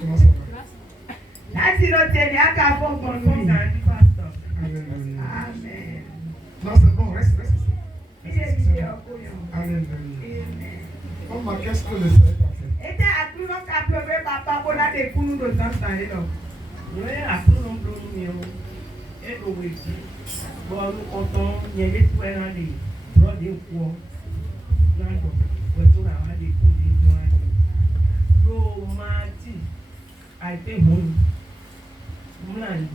Comment ça va? Láti lọ tẹ̀lé àkàfọ́ Amen. Non, c'est bon, reste. Alléluia. Maman, qu'est-ce que le Seigneur t'a fait? Ete àtúnú kàpẹ́wé bàbá bọ́lá de kúnú ló tán sàn yìí lọ. Lóyè àtúnú lónú mi o, èlò wèjì, bọ́ọ̀lù kọ̀tàn yẹn lé tó ẹran lè bọ́ọ̀lù èkó ọ, ládọ̀, wẹ̀tú làwọn lè kó lè jọ ayé. Ló máa tì àìpé ìhónú, múlá ni.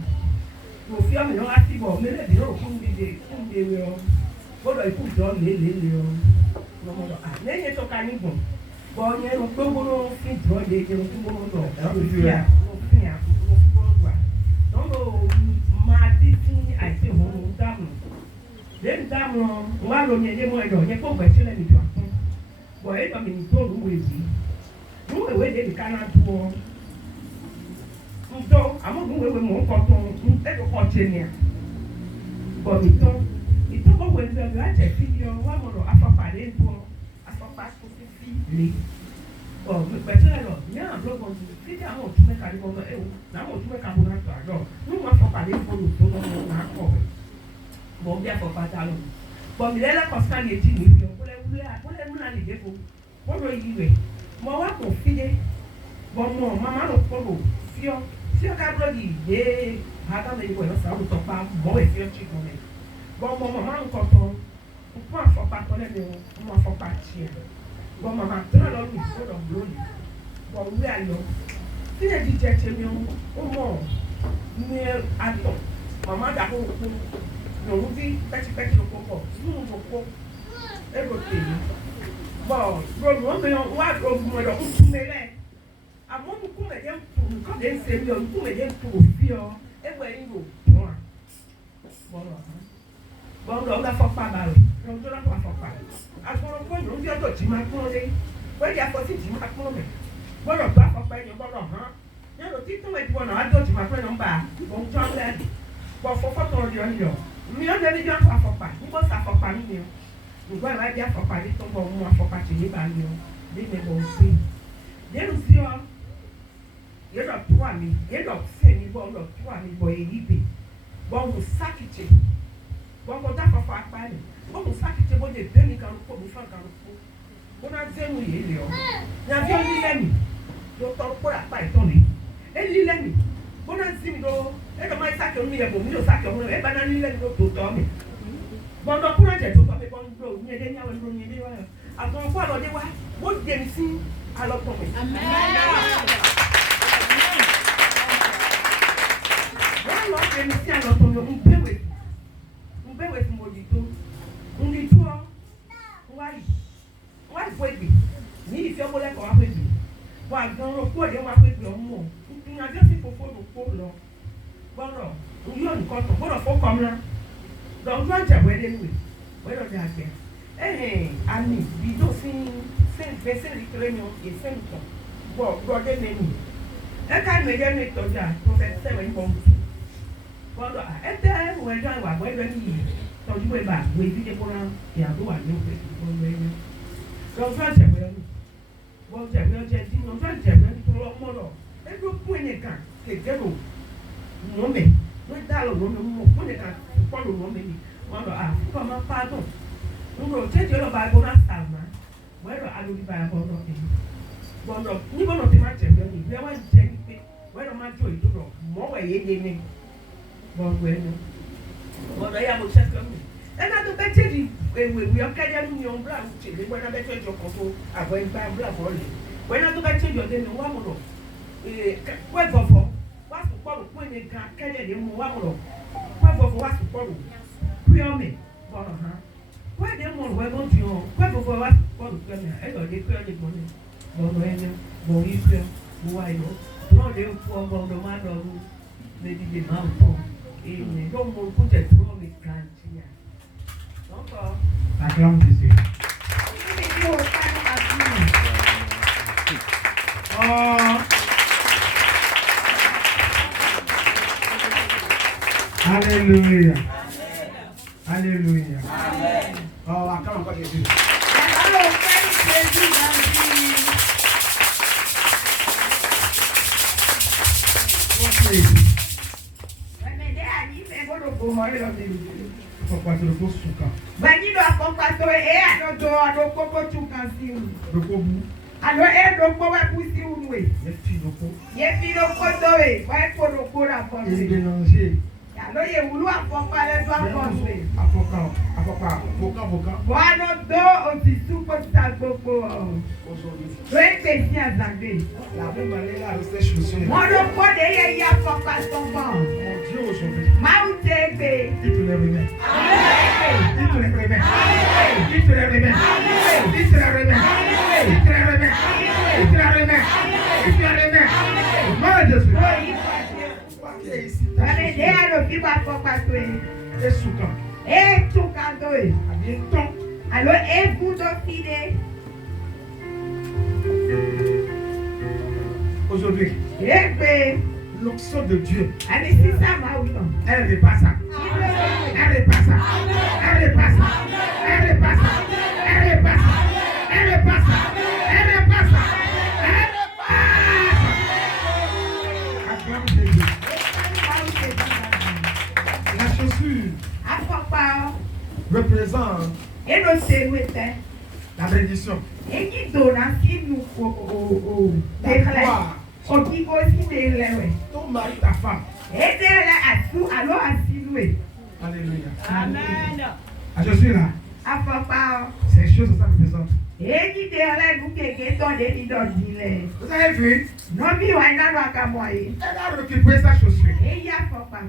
Kò fi ọmọ ìyọ́n láti bọ̀, mélèdè náà kún dìde rẹ ọ, gbọ́dọ̀ ikú jọ lélẹ̀ ọ. Lọ́mọdọ̀ lẹ́yìn tó ka nígbọ̀n, bọ̀ yẹn ló gbogbo ló fi jọ lé jẹun tó gbogbo lọ, ló fi àkókò lọ́dọ̀ máa dí sí àìsí ìhónú dáàmú. Lẹ́yìn dáàmú wà lómi ẹ̀dẹ́ mọ́ ẹ̀dọ̀ yẹn kó gbẹ̀ sílẹ̀ nìjọ àpọ́n. Bọ̀ ẹ̀dọ̀ mi tó lùwẹ̀ yìí. Lùwẹ̀ wẹ̀ lè ká náà tó ọ. Ntọ́ àmọ́dún wẹ̀ mọ̀ ń kọ́ tó ẹ̀dọ̀ kọ́ tẹ̀ ní à. Bọ̀ mi tọ́ bọ̀ wẹ̀ ní ọ̀dọ̀ àjẹ́ fídíò wà mọ̀rọ̀ afọ́pàdé bọ̀ afọ́pá tó fi fi lé. Bọ̀ pẹ̀tẹ́lẹ̀ lọ ní àbúrò fídíò àwọn òtún mẹ́ka ní bọ́ọ̀lù ẹ̀wọ̀ làwọn òtún mẹ́ka bọ̀ náà tó àjọ ní wọn afọ́pàdé bọ̀lù tó lọ́wọ́ náà kọ̀ rẹ̀. Bọ̀ bí afọ́pàdé lọ. Bọ̀ mi lẹ́lẹ́ kọ̀ sáà yẹ ti ní ibi ọ̀pọ̀lẹ́ múlá lè dé fún bọ́ọ̀lù yìí rẹ̀ mọ̀ wá kò fídé bọ̀ mọ̀ màmá lọ kọ̀lù fíọ́ ká bọ̀ yìí dé àtàlẹ́ ìwẹ̀ lọ́sàá olùtọ́ pa mọ̀ wẹ̀ fíọ́ tí kò mẹ́. Bọ̀ mọ̀ màmá ń kọ̀ tán fún àfọ̀pá tọ́lẹ̀ mi mọ̀ àfọ̀pá tiẹ̀ bọ̀ màmá tẹ́lẹ̀ lọ́rùn ìfọ̀dọ̀ lónìí bọ̀ wúlé ayọ̀ tí yẹn di jẹ́jẹ́ mi ó mọ̀ ní àtọ̀ màmá dàbọ̀ òkú lòun bí pẹ́tipẹ́ti ló kó pọ̀ nínú òkú èrò tèmi bọ̀ lòun ó mẹ́yàn wá lòun ẹ̀dọ̀ ń kú mẹ́lẹ̀ àmọ́ ń kú mẹ́lẹ̀ ń kú nǹkan lè ń ṣe mí ọ̀ ń kú mẹ́lẹ̀ ń kú òfin ọ ẹgbẹ́ yìí rò wọ́n à bọ́ọ̀lù ọ̀gá fọ́pá balẹ̀ lọ́wọ́ tó lọ́kọ̀ àfọ̀pá àgbọ̀rọ̀ fóònù ń bí ọ̀dọ̀ tí máa kún lé wẹ́ẹ̀dì àfọ̀tí tí máa kún mẹ́ gbọ́dọ̀ tó àfọ̀pá ẹ̀yìn gbọ́dọ̀ hàn yẹ́nì tí tó wẹ̀ tí wọ́n náà adó tí máa kún ẹ̀ nọ́mbà òun tó ń lẹ́ẹ̀dì bọ̀ fọ́fọ́ tó ń yọ níyọ̀ mi ò débi bí àfọ̀pá nígbà tí àfọ̀pá mi ni nígbà ìwà bí àfọ̀pá ní tó ń bọ̀ mú àfọ̀pá tì ní báyìí ọ lẹ́nu bọ̀ sí yẹ́nì sí ọ yẹ́nì tó wà mí yẹ́nì sí ẹni bọ̀ ọ̀nà tó wà mí bọ̀ èyí bè bọ̀ wù sákìtì bọ̀ kọjá àfọ̀pá apá ni bọ̀ wù sákìtì bọ̀ dé bẹ́ẹ̀ ni kàrúkọ mi fún àkàrúkọ bọ̀ náà zẹ́nu yìí lẹ̀ ọ́ nyàbí ọ ní lẹ́nu ló tọrọ kó apá ìtọ́ mi ẹ ní lẹ́nu bọ̀ náà zi mi lọ ẹ kà máa sákì ọ̀hún mi yẹ bò mí lọ sákì ọ̀hún ẹ bá náà ní lẹ́nu ló tó tọ́ mi bọ̀ ndọ̀ kúrò jẹ̀ tó tọ́ mi bọ̀ ń dọ̀ ní ẹ̀dẹ́ ní àwọn ẹ̀dọ́ ní ẹ̀dẹ́ wáyà àtọ̀ kó àlọ́dé wá bó dé mi sí alọ́tọ̀ mi. wọ́n lọ dé mi sí alọ́tọ̀ mi ń bẹ̀wẹ̀ fún mo di tó ń di tó ọ́ wáyì fún ègbè ní ìfẹ́ ọmọlẹ́kọ̀ọ́ wá fún ègbè wọ́n àgbọ̀n kó òde wá fún ègbè ọmọ ń adé sí fòfóònù kó lọ gbọ́dọ̀ ń yọ̀ nǹkan tó gbọ́dọ̀ fọ́kọ̀ mìíràn lọ́dún àjàwọ̀ ẹ̀dẹ́ nìwé wẹ́rọ̀ dé àgbẹ̀ àmì bìdó sí fẹ́sẹ̀ ìkẹrẹ́yìn ìfẹ́ǹtọ̀ gbọ́dọ̀ mẹ́nu ẹ̀ka ìmẹ̀jẹ̀ ní ìtọ́jà tó fẹ́ sẹ́wẹ̀ ń bọ̀ gbọ́dọ̀ ẹ̀tẹ́ wẹ̀dọ̀ àwà wẹ́dọ̀ ní yìí tọ́jú wẹ̀ bá wẹ̀ ìdíje kóra ìyàtọ̀ wà ní òkè gbọ́dọ̀ ẹ̀yẹ lọ́dún àjàwọ̀ ẹ̀nu gbọ́dọ̀ àjàwọ̀ ẹ̀dí lọ́dún àjàwọ̀ ẹ̀dí tó lọ́ mọ́dọ̀ ẹ̀dọ́ kún ẹ̀nìkan kékeré mọ́mẹ́ ló dá lọ lọ́mọ mọ́ kún ẹ̀nìkan kọ́lù mọ́mẹ́ ni wọ́n lọ àfikọ́ máa pàdọ̀ ńlọ tẹ́tí ọlọ́ba agbóná sàmà wẹ́rọ alóríba àbọ̀dọ̀ ẹ̀yìn gbọ́dọ̀ níbọ̀nà tí máa jẹ̀bi ọ̀nì ìgbẹ́ wọ́n jẹ́ ní pé wẹ́rọ máa jó ìdúró mọ́wọ́ ẹ̀yẹ́ ní gbọ́dọ̀ ẹ̀nu gbọ́dọ̀ ẹ̀yà mo ṣẹ́kẹ́ mi ẹ̀ka tó bẹ́ tẹ́lẹ̀ ewéwé ọ̀kẹ́dẹ́ ní ọ̀n bíra tẹ̀lé wẹ́nà bẹ́ tẹ́lẹ̀ ọkọ̀ tó àbọ̀ ẹgbẹ́ bíra bọ́ọ̀lù wẹ́nà tó bẹ́ tẹ́lẹ̀ ọ̀dẹ́ mi wà mọ̀nà wẹ́fọ̀fọ̀ wà sùpọ̀rù fún ẹ̀mí gan kẹ́lẹ́ ní mu wà mọ̀nà wẹ́fọ̀fọ̀ wà sùpọ̀rù kúyọ́mì bọ̀rọ̀ hàn wọ́n dẹ̀ mọ̀ wẹ́ bó ti hàn wẹ́fọ̀fọ̀ wà sùpọ̀rù kúyọ́mì ẹ̀yọ̀dẹ̀ kúyọ́mì gbọ́nẹ̀ bọ̀rọ̀ ẹ̀yẹ bọ̀rọ̀ ikú mo wá yọ náà lè fún ọgbọ́n ọdọ máa lọ rú lédìdè máa ń tọ̀ èèyàn ló mọ orúkú tẹ̀ tó rọ̀ mi kàǹtì yà lọ́kọ̀. Acclame Jésus. Alléluia. Alléluia. Oh, acclame encore Jésus. Wemede ani me godo ko hore lo de. Papa tu le poses sous camp. Bani do akopa to e ano koko chukan si unu. Le kobu. Ano e do ko wa pusi unu we. Les filles le ko. Ye fi do ko to e, wa ko do ko ra ko Et se. mélanger. Ano ye wulu akopa le do akopa we. Avocat. Boano do o ti su ko ta gbogbo. Aujourd'hui. Do e pe si azagbe. La même année là, avec ces chaussures. Mo do ko de ye ya akopa so bon. Mon Dieu, aujourd'hui. Ma u te gbe. Il te les remet. Amen. Il te les remet. Il te les remet. Il te les remet. Il te les remet. Il te les remet. Il te les remet. Mon Dieu, qui est ici? Wemede ano fi ba akopa to e. Et sous camp. E chukan to e. À bientôt. Alo e budo fide. Aujourd'hui, Egbe. l'onction de Dieu, Ani sisa ma wi tan. elle repasse. Elle repasse. Elle repasse. Elle repasse. Elle repasse. Elle repasse. Elle repasse. Elle repasse. Acclame Jésus. La chaussure Afopa représente eno se wete. la bénédiction. Eki dona sinu o La dekle. gloire. Oti ko si de lewe. Ton mari, ta femme. Edele asu alo asinu e. Alléluia. Amen. La chaussure là, Afopa ces choses ça représente. eki de le nu keke to de di do dile. Vous avez vu? No bi wa na lo akamoye. Elle a récupéré sa chaussure. Eyi afopa.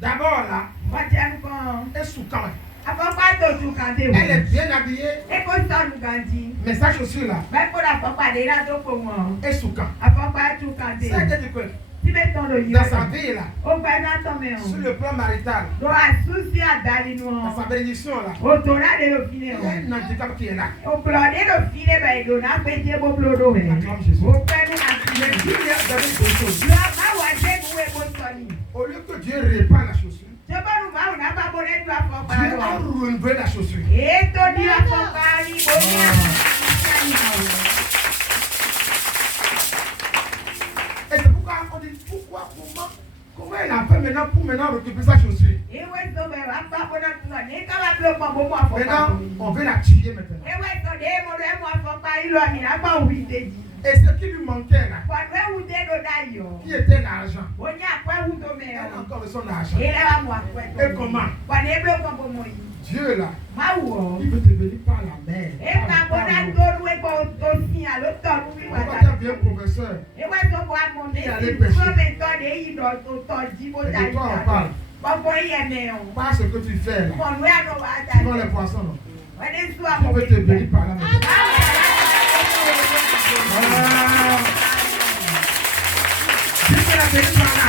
D'abord là, Wajem kon. elle est sous camp. Afopa to tu kande Elle est wo. bien habillée, Eko sonu ganji. mais sa chaussure là, Ba ko da afopa de la to ko won. est sous camp. Afopa tu kande. C'est que du coup, Tibe ton lo yi. dans sa vie là, O gba na to me sur o. le plan marital, Do asusi adali nu dans sa o. bénédiction là, O to na de lo fine il y a o. un handicap qui est là. O blode lo fine ba do na pe je bo blodo we. Acclame Jésus. O pe nu na Mais fine. Dieu vient donner des choses. Yo ma wa je nu we bo so ni. Au lieu que Dieu répare la chaussure, Je ba nu ma o na ba bo le du afopa Dieu a lo. renouvelé la chaussure. E to di afopa ni bo ni a. Et c'est pourquoi on dit pourquoi, comment elle a fait maintenant pour maintenant récupérer sa chaussure. Ewe so be wa pa bo na tu ni ka ba blo po bo mo afopa. Maintenant, on veut la tuer maintenant. Ewe so de mo re mo afopa ilo mi na pa wi deji. Et ce qui lui manquait là, Pàdé wùdé ló dáyọ̀. qui était l'argent, Ó ní àpẹ́ wùdó elle mẹ́rin. a encore son argent. Ilé wa mú àpẹ́ tó. Et comment? Pàdé ebile kan bó mọ yìí. Dieu là, Má wù ọ́. il veut te bénir par la mer. Éka bọ́dá tó lú epo tó sí àló tọ̀rú wíwá Pourquoi dàda. tu es bien professeur? Ewé tó bọ́ àmọ́ mi Qui allait sí pêcher? gómìntọ́ lè yí lọ tó tọ́ jí bó Et dáyé de toi on dàda. parle. Gbogbo iye mẹ́rin. Pas ce que tu fais là. Mọ̀nú ẹ̀ ló wà Tu vends dàda. les poissons. Non? Wọ́n ní sún On àmọ́ veut te bénir par la mer. Dieu te la bénir par là.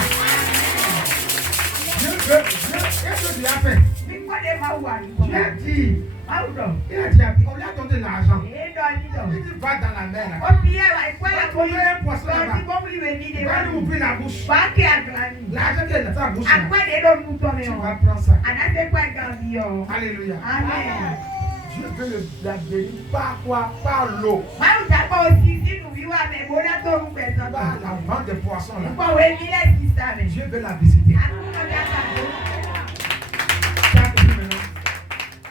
Qu'est-ce que tu as fait? Mi kọ́ lè máa wà ní. Tu as dit, Má wù dọ̀. il a dit, on lui a donné l'argent. Èé dọ̀ ní dọ̀. Il dit, va dans la mer là. Ó fi ẹwà ìpọ́lẹ̀ kó yí. Lọ sí gómìnà ìwé mi lè Va wá lui ní. ouvrir la bouche. Báńkì àgbà ni. L'argent qui est dans ta bouche là. Àpẹẹrẹ ló mú tọ́ mi Tu hàn. vas prendre ça. Àdájẹ́pẹ́ gan ni ọ̀. Alléluia. Amen. Dieu veut la bénir par quoi? Par l'eau. Máa ń dàgbà òsì sínú wíwá mẹ́gbóná tó ń gbẹ̀sán Par bá. la vente des poissons là. Ìpọ̀wé mi lẹ́sìn sàmì. Dieu veut la visiter. Àtúntọ́jà kàdó. Tu as compris maintenant?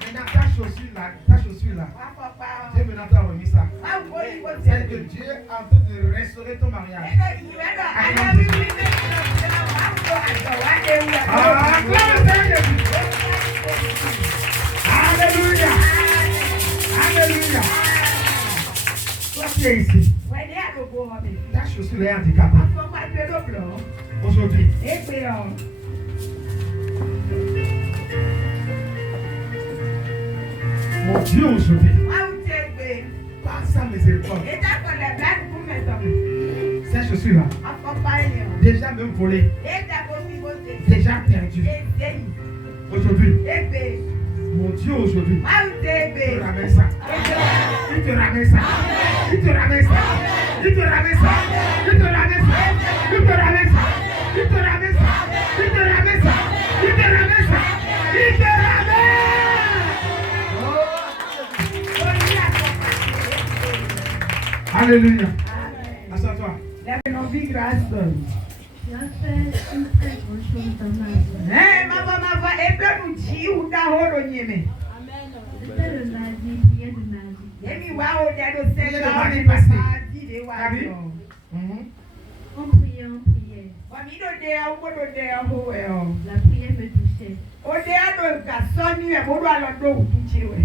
Maintenant, ta chaussure là. Wá fọ́pá ọ. Dieu maintenant t'a remis ça. Máa ń bóyí bó ti C'est que Dieu est en train de restaurer ton mariage. Ẹgbẹ́ ìwé náà, àyẹ̀wò ìwé méjì náà ti náà wá ń lo àjọ wá lé wú ẹ̀. Alléluia. Alléluia. Toi qui es ici, Wẹ̀dí àlòkò ọ̀bẹ. ta chaussure est handicapée. Fọ́pá tó ló blọ̀. Aujourd'hui, Égbé ọ̀. mon Dieu aujourd'hui, Wá ń tẹ́ gbé. par sa miséricorde, Ìdákọ̀lẹ̀ bláàkì fún mẹ́tọ̀ mi. ces chaussures là, Afọ́pá ènìyàn. déjà même volées, Ìdàgbò sí bó ṣe. déjà perdues. Égbé yìí. Aujourd'hui, Égbé. mon Dieu aujourd'hui, Wá ń tẹ́ gbé. il te ramène ça. Il te ramène ça. Il te ramène ça. Il te ramène ça. Il te ramène ça. Il te ramène ça. Il te ramène ça. Il te ramène ça. Il te ramène ça. Il te ramène. Alléluia. Assois-toi. Lève nos vies grâce. Tu as fait une très grande chose dans ma vie. Maman, et puis nous dit où t'as horo nyeme. C'était le mardi, prière de mardi. Et mi wa o de do se le mardi de wa yo. On priait, on priait. Wa mi do de o mo do de o ho e o. La prière me touchait. O de a do ka so ni e mo do alo do uchi we.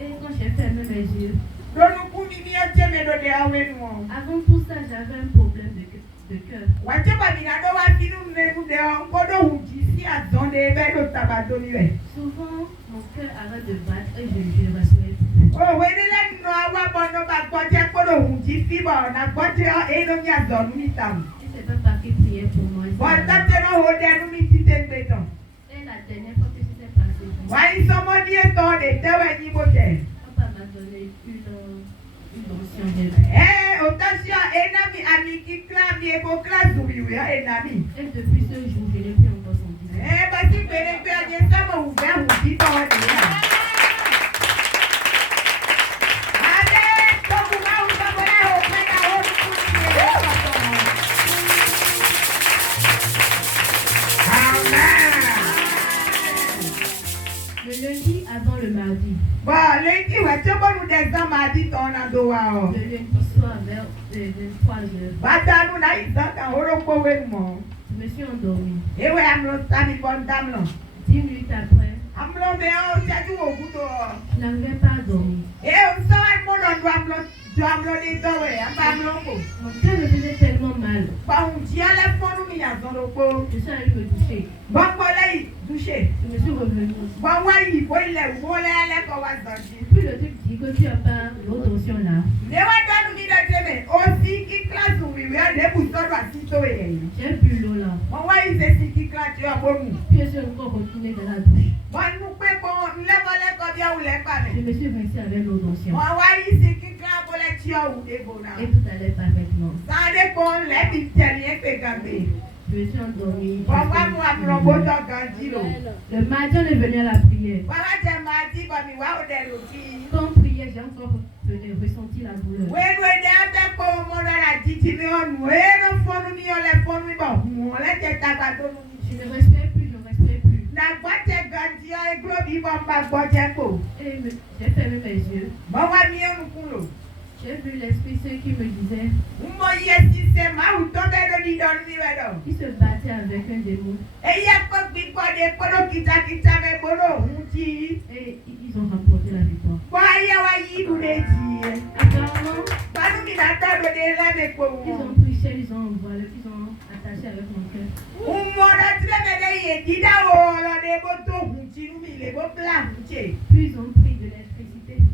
Et quand j'ai fermé mes yeux, Do nu ku mi o je me do de a we nu o. avant tout ça, j'avais un problème de cœur. Wa je ba mi na do wa finu me mu de o ko do uchi si a don de be do tabado ni we. Souvent, mon cœur arrête de battre et je ne respirais plus. O we de le no wa bo no ba ko je ko do uchi fi bo na ko je o e no mi a don mi tam. Et c'est pas parce qu'il priait pour moi. Wa ta te no ho de nu mi ti te be ton. Et la dernière fois que c'était passé, Wa i so mo di e to de te we ni bo je. papa m'a donné une onction de Attention, enami ami qui clame et pour classe oui enami. Et depuis ce jour, je n'ai plus encore senti ça. Parce que les pères ça m'a ouvert ou dit pas allez, comme va ou ça va au plein à haut Le lundi avant le mardi. Bon, lundi, ouais, tu peux nous descendre mardi, ton adoua. Le lundi soir vers 23h. Bata nous na isaka oroko wemo. Je me suis endormie. Et ouais, amlo sami bon dame là. 10 minutes après, Amlo me o tiatu ogudo. je n'arrivais pas à dormir. Et on s'en mo lo amlo de to we, amlo ko. Mon cœur me faisait tellement mal. Ba un dia la fonu mi ya zoroko. Je suis allée me toucher. Bon collègue, touché. Je me suis revenue. Bon ouais, il faut le voler le ko wa zanji. Puis le type dit que tu as pas l'autre option là. Ne wa danu mi de teme. Aussi qui classe oui, we de bu to do asito e. J'ai bu l'eau là. Bon ouais, il c'est qui classe tu a bon. Puis je suis encore retournée dans la douche. Bon nous pe bon, le voler ko bien ou le pas. Je me suis rincée avec l'eau d'ancien. Bon ouais, il c'est qui classe pour le tu a ou de bona. Et tout allait parfaitement. Ça dépend les bitériens que gambé. Je me suis endormie. Bon ouais, moi probo to gandi lo. Le mardi, on est venu à la prière. Voilà, j'ai mardi, bah, mi wa o de roti. Quand on priait, j'ai encore ressenti la douleur. When we dey there for more la titi mi on we no phone mi o le phone mi bo mo le je tagba to mi. Je ne respirais plus, je ne respirais plus. Na gba te ganji o e glo bi bo ba gbo je ko. Et j'ai fermé mes yeux. Bo wa mi o kun lo. J'ai vu l'esprit, ceux qui me disaient, Mo ye si se ma u to be do ni don mi we do. qui se battaient avec un démon. E ye ko bi ko de ko do kita me bolo unti. Et ils ont remporté la victoire. Bo ye wa yi du le ji. Apparemment, Ba nu mi na do do de la me ko. ils ont pris chez, ils ont envoyé, ils ont attaché avec mon cœur. Mo na tre me de ye di da o lo de bo to unti nu mi le bo plan unti. Puis ils ont pris de l'électricité.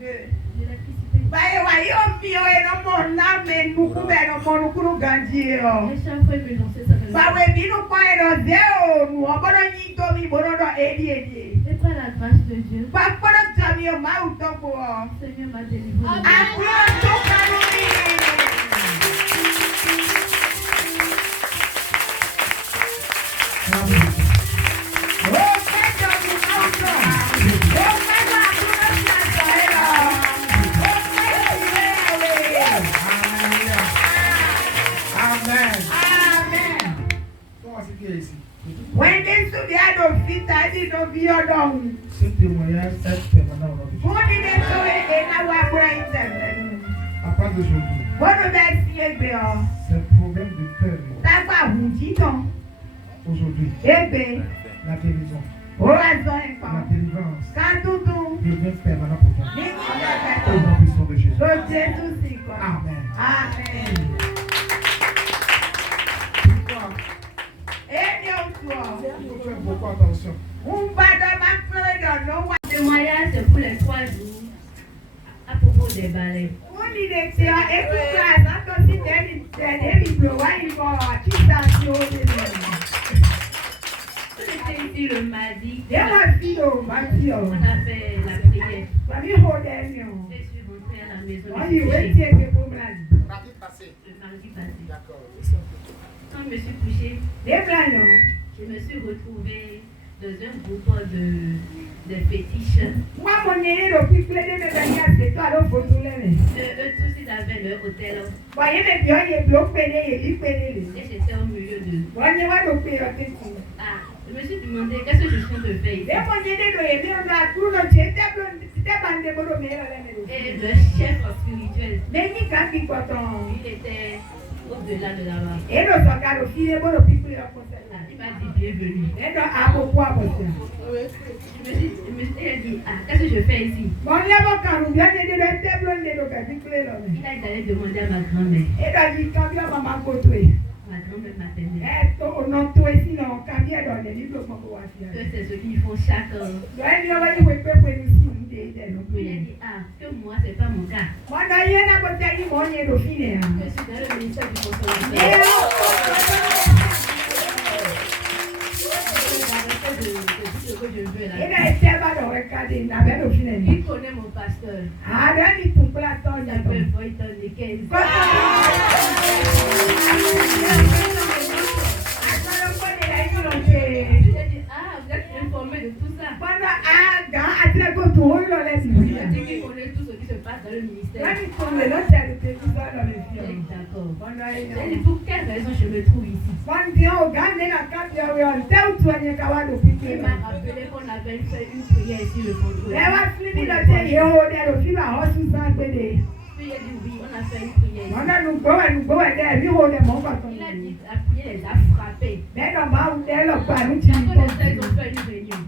De L'électricité. Bae wa yo mi o e no mo na me nuku be no mo nuku ganji o. Et chaque fois, ils me lançaient ça. Ba we bi no pa e no de o nu o bodo ni to mi bodo do edi. Et par la grâce de Dieu, Ba bodo to mi o ma u to ko o. le Seigneur m'a délivré. Akuro to kanu mi. O ke to mi au to. O ke wa akuro sa to e lo. O ke ti le we. Amen. Amen. Comment c'est qu'il est ici? When they stood there, don't fit, I did not be your dog. Ce témoignage est permanent dans notre vie. Who did they show it in our brains? À part d'aujourd'hui, What do they see it there? c'est un problème de cœur. That's why who did not? Aujourd'hui, Ebe, la guérison, Orazon, la délivrance Kantutu, devient permanent pour toi. Nini, Au nom puissant de Jésus. So Jesus is God. Amen. Amen. Any of Il faut faire beaucoup attention. you, Badama Florida, no one. Le témoignage, c'est pour les 3 jours à propos des balais. Only the say, every class, I don't see them said, every blow, why you go, she's not your J'étais ici le mardi. They want video, my On video. a fait la prière. Let me hold them, you. Je suis rentrée à la maison. Why you wait here, people, man? Mardi passé. Le mardi passé. D'accord. Quand je me suis couchée, They plan, you. je me suis retrouvée dans un groupe de fétiches. Moi, mon nez, le people, they never get the toilet for to learn. Eux tous, ils avait leur hôtel. Voyez mes biens, il est bloqué, il est pédé. Et j'étais au milieu de. Voyez, moi, le pire, c'est tout. Ah, je me suis demandé qu'est-ce que je suis en train de faire ici. Et mon Dieu, il est là, tout le temps, c'était bandé pour le meilleur. Et le chef spirituel, Mais il quand il coton. il était au-delà de là-bas. Et le sogar, le fil est bon, le pique, Ah, il m'a dit bienvenue. et donc, à pourquoi, monsieur? Il a dit, ah, qu'est-ce que je fais ici? Bon, là, mon carou, bien, il est là, il est blondé, le pique, Il a allé demander à ma grand-mère. et là, il quand il a maman côté. Ma grand-mère maternelle. Et au nom de toi, sinon, quand il est dans les livres, comment on va faire? Que c'est ce qu'ils font chaque. Ouais, il va y avoir un peu de nous, Il a dit, ah, que moi, c'est pas mon cas. moi, d'ailleurs, la bataille, mon est le filet. Je suis dans le ministère du consommateur. Et il a été dans le cadre, il avait le filet. Il connaît mon pasteur. Ah, là, il tombe là, tant Il de s'appelle temps. Boyton Nikel. Il a dit, ah, vous êtes informé de tout ça. Il a dit qu'il connaît tout ce qui se passe dans le ministère. D'accord. Il dit, pour quelle raison je me trouve ici? Il m'a rappelé qu'on avait fait une prière ici le vendredi. Puis il a dit, oui, on a fait une prière ici. Il a dit, la prière les a frappés. Après ça, ils ont fait une réunion.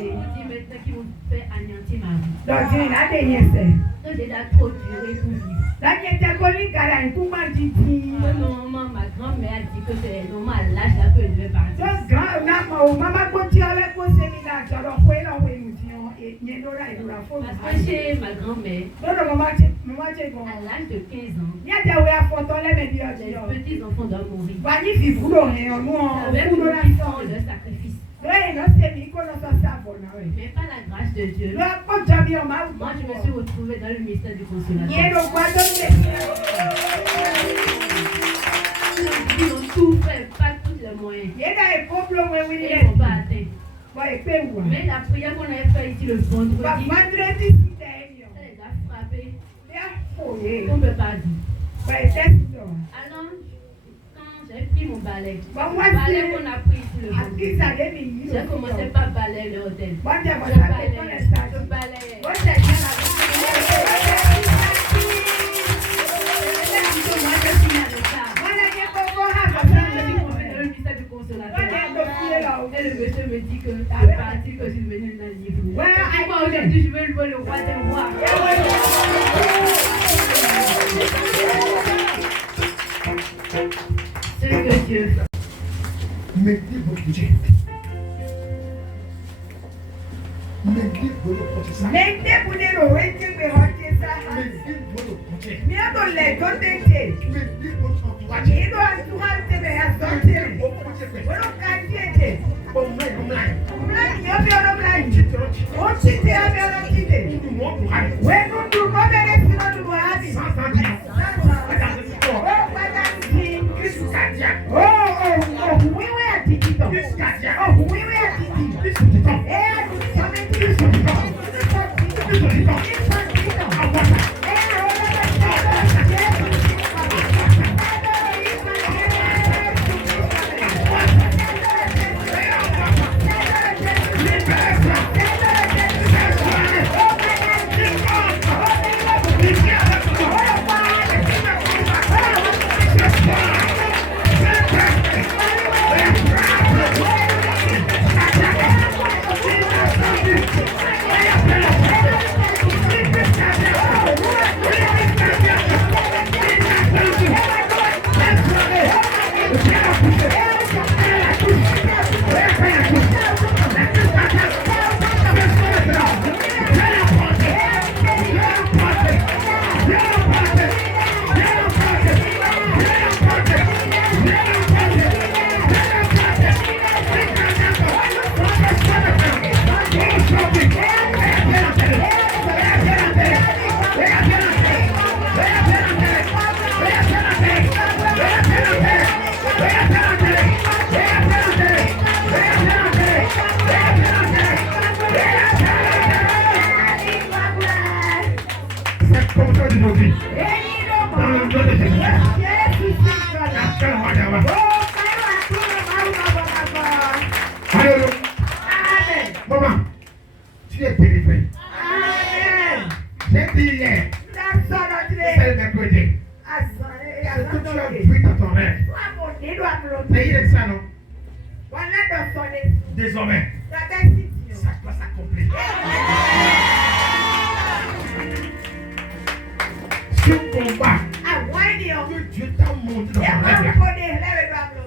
Il dit maintenant qu'ils vont faire anéantir ma vie. Donc j'ai trop duré pour vivre. Normalement, ma grand-mère a dit que c'est normal à l'âge là que je vais partir. Parce que chez ma grand-mère, à l'âge de 15 ans, les petits enfants doivent mourir. Avec le sang et le sacrifice. Mais par la grâce de Dieu, moi je me suis retrouvée dans le ministère du consolateur. Ils ont tout fait, pas tous les moyens. Ils n'ont pas atteint. Mais la prière qu'on avait faite ici le vendredi, ça les a frappés. On ne peut pas dire. Alors, quand j'ai pris mon balai, le balai qu'on a pris ici le vendredi, j'ai commencé par balayer le hôtel. Je balayais. Et le monsieur me dit que c'est parti que je suis venue dans le livre. Moi aujourd'hui je veux louer le roi des rois. C'est que Dieu. va. Alléluia. Maman, tu es délivré. J'ai dit hier, c'est le mercredi. C'est que tu as vu dans ton rêve. T'as eu ça, non? Désormais, ça doit s'accomplir. Ce combat que Dieu t'a montré dans ton rêve,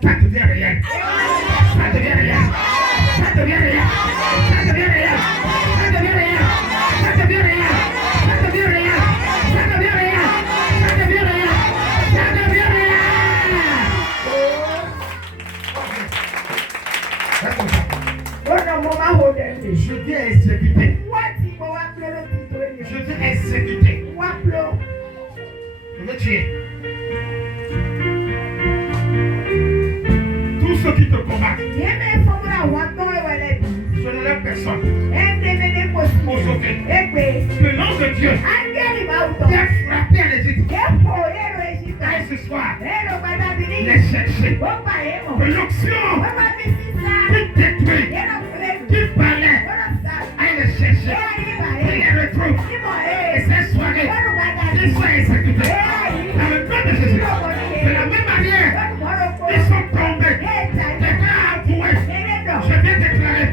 ça devient réel. Ça devient réel. Ça devient réel. Ça devient réel. Ça devient réel. Ça devient réel. Ça devient réel. Ça devient réel. Ça devient réel. Ça devient réel. Je viens exécuter. Je viens exécuter. Je vais tuer. Tous ceux qui te combattent, je ne lève personne. Pour sauver. Le nom de Dieu qui a frappé en Égypte. Et ce soir, les chercher. Que l'onction qui détruit, qui parlait, aille les chercher. Et les retrouve. Et cette soirée, qu'ils soient exécutés. Dans le nom de Jésus. De la même manière, ils sont tombés. Quelqu'un a avoué. Je viens déclarer.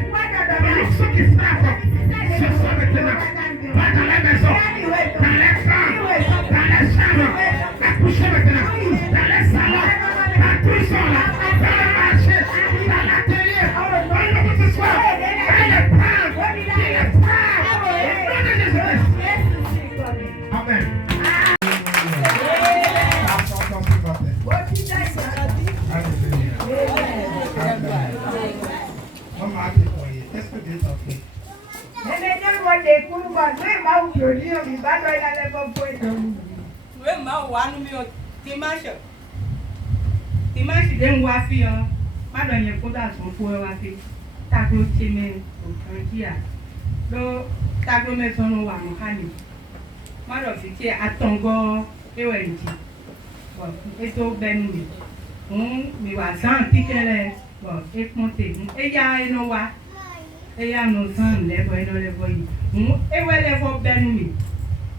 Que l'onction qui frappe, ce soir maintenant, va dans la maison, dans les femmes, dans les chambres, accoucher maintenant, dans les salons, dans tout ça, dans le marché, dans l'atelier, dans le ce soir, dans les preuves, il est preuve, au nom de Jésus-Christ. Amen. Qu'est-ce que Dieu t'a fait? Dimanche den wa fi o ma do yen ko da so fo wa fi ta ko ti me o kan ti a lo ta ko me so no wa mo kani ma do fi ti atongo ewe nji bo eto benu mi wa san ti kele bo e ponte e ya eno wa e ya no san le bo eno le bo yi e we le fo benu mi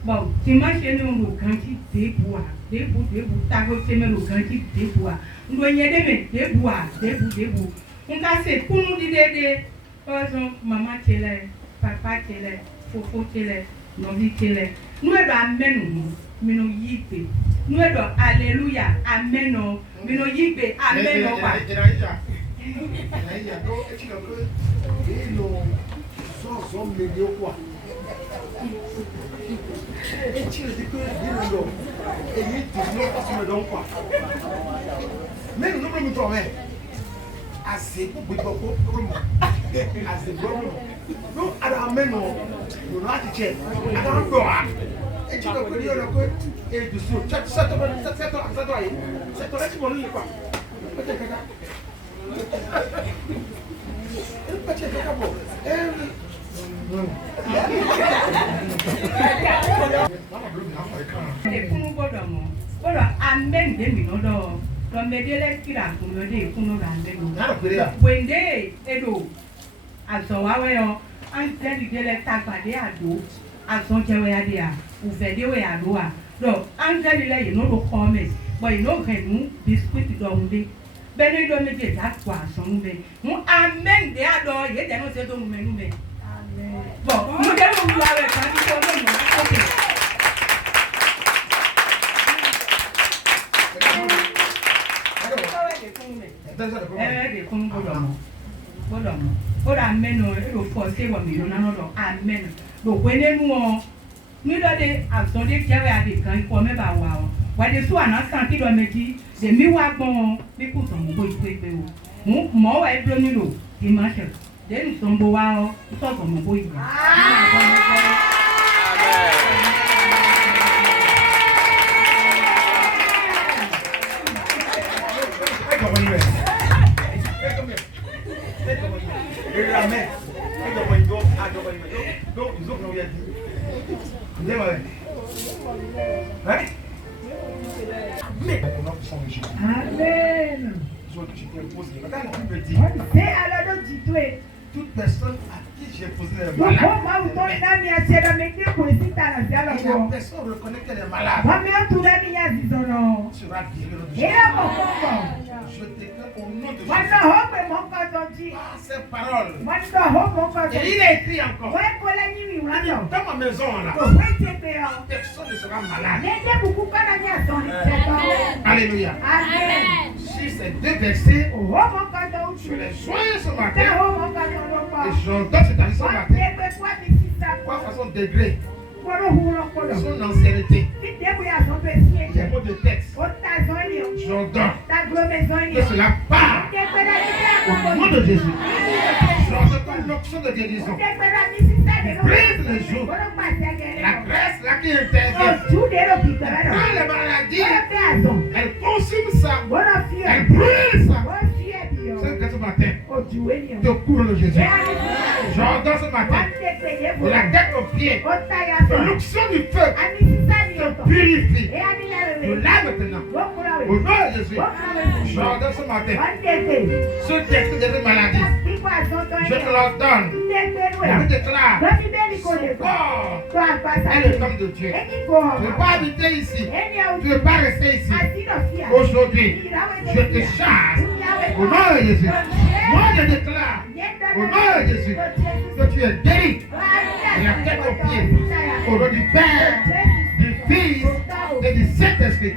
bo dimanche ni o kan ti debu ta ko ti me lo kan ti debu a ndo nyede me debu nka se kunu di dede ozo mama tele papa tele fofo tele novi tele nu edo amenu mino yigbe nu edo hallelujah ameno mino yigbe ameno wa Mais nous nous trouvons assez pour beaucoup assez beaucoup. Nous allons mener nous allons chercher. Allons boire. Et tu peux dire que et du sou. Ça laisse mon lit quoi. Peut-être bon. Amen de mi no do medele kira ko me de kunu ga nde no wende edo aso wa we o an te di dele tagbade ado aso jewe ade a ufede we ado a do an te di le you no do comment but you no renu biscuit do nde bene do me de that kwa so nbe mu amen de ado ye de no se do mu menu me amen bo mu de mu wa we kan ko no mo okay. Ora ameno ero force wa mi lona no amen do kwenenu o mi do de asonde jewe ade kan ko me ba wa o wa de so ana san ki do meji de mi wa gbon mi ku so mo ipe o mo wa ebro ni lo di ma se de ni so mbo wa o so so mo bo ipe Amen. Amen. je t'ai posé. Maintenant, tu me dis, toute personne à qui j'ai posé les malades, et la personne reconnaît qu'elle est malade, sera guérie. Je déclare au nom de Jésus, par ces paroles. Et il est écrit encore, dans ma maison là, personne ne sera malade. Alléluia. Si ces deux versets, je les soigne ce matin, et j'entends cette année ce matin, quoi façon degré, son ancienneté, les mots de texte, j'entends que cela part au nom de Jésus. J'entends l'onction de guérison. Brise les jours, la graisse là qui intervient, quand les maladies, elle consume ça, elle brûle ça. Cette graisse ce matin, de cours de Jésus. J'entends ce matin, de la tête aux pieds, que l'onction du feu te purifie. Nous là maintenant, au nom de Jésus, j'entends ce matin, ce texte de maladie, je te l'ordonne. Je déclare, son corps est le temple de Dieu. Tu ne peux pas habiter ici. Tu ne peux pas rester ici. Aujourd'hui, je te chasse. Au nom de Jésus. Moi, je déclare, au nom de Jésus, que tu es guéri. Et la tête aux pieds. Au nom du Père, du Fils et du Saint-Esprit.